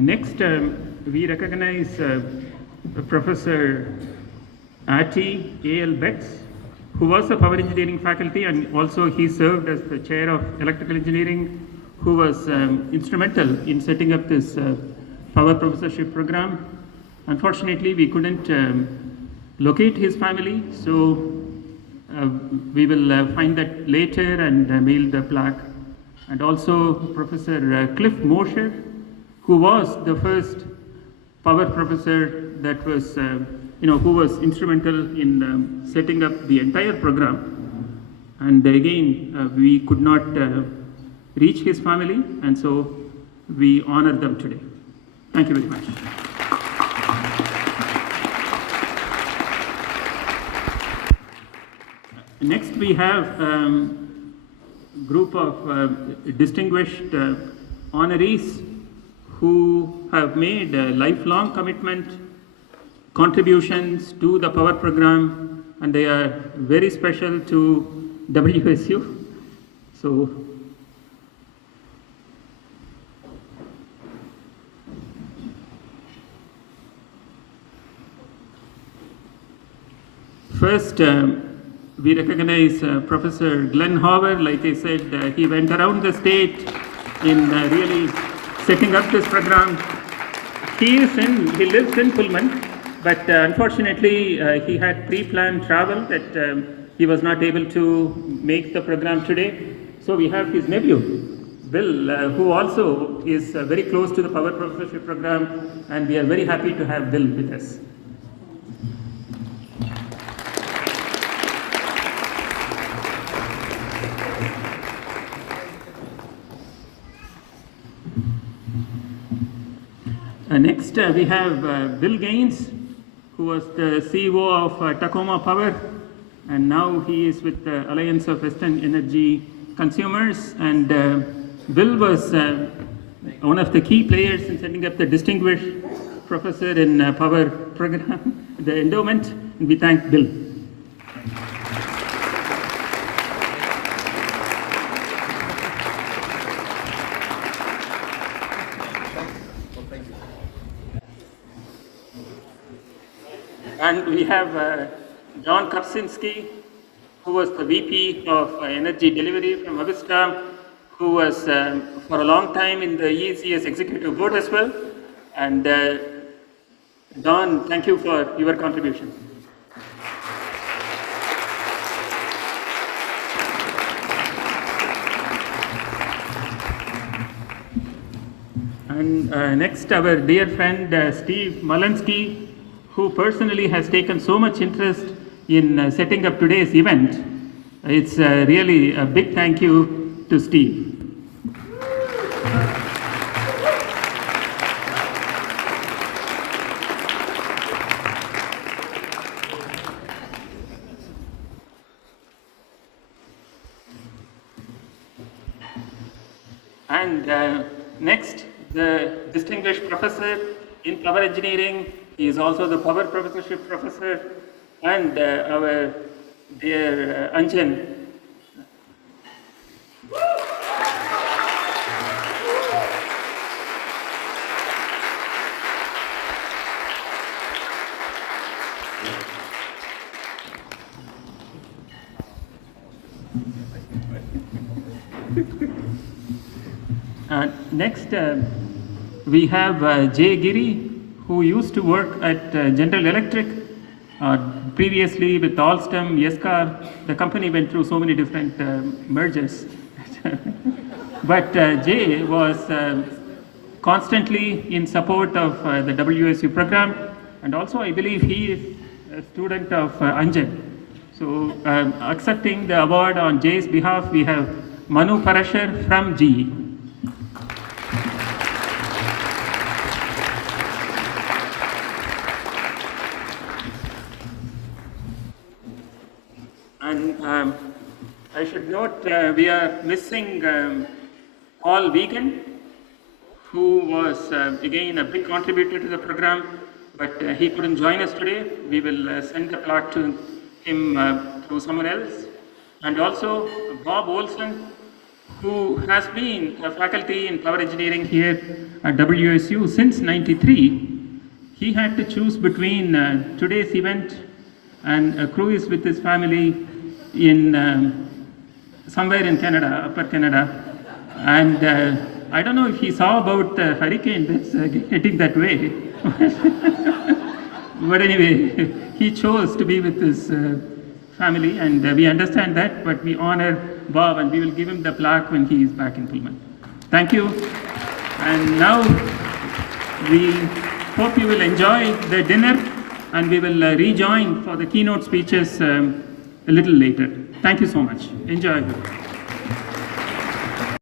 Next, we recognize Professor Ati A.L. Betts, who was a power engineering faculty, and also he served as the chair of electrical engineering, who was instrumental in setting up this power professorship program. Unfortunately, we couldn't locate his family, so we will find that later and mail the plaque. And also Professor Cliff Mosher, who was the first power professor that was, who was instrumental in setting up the entire program. And again, we could not reach his family, and so we honor them today. Thank you very much. Next, we have a group of distinguished honorees who have made a lifelong commitment, contributions to the power program, and they are very special to WSU. So, first, we recognize Professor Glen. Like I said, he went around the state in really setting up this program. He lives in Pullman, but unfortunately he had pre-planned travel that he was not able to make the program today. So we have his nephew, Bill, who also is very close to the power professorship program, and we are very happy to have Bill with us. Next, we have Bill Gaines, who was the CEO of Tacoma Power, and now he is with the Alliance of Western Energy Consumers. And Bill was one of the key players in setting up the distinguished professor in power program, the endowment, and we thank Bill. And we have John Kopzynski, who was the VP of Energy Delivery from Avista, who was for a long time in the EECS Executive Board as well. And John, thank you for your contribution. And next, our dear friend Steve Muchlinski, who personally has taken so much interest in setting up today's event. It's really a big thank you to Steve. And next, the distinguished professor in power engineering. He is also the power professorship professor, and our dear Anjan. Next, we have Giri, who used to work at General Electric, previously with Alstom, Yescar. The company went through so many different mergers. But Jay was constantly in support of the WSU program, and also I believe he is a student of Anjan. So accepting the award on Jay's behalf, we have Manu Parashar from GE. And I should note we are missing Paul Wiegand, who was again a big contributor to the program, but he couldn't join us today. We will send the plaque to him through someone else. And also Bob Olsen, who has been a faculty in power engineering here at WSU since '93. He had to choose between today's event and a cruise with his family in somewhere in Canada, upper Canada. And I don't know if he saw about the hurricane that's heading that way. But anyway, he chose to be with his family, and we understand that, but we honor Bob, and we will give him the plaque when he is back in Pullman. Thank you. And now we hope you will enjoy the dinner, and we will rejoin for the keynote speeches a little later. Thank you so much. Enjoy.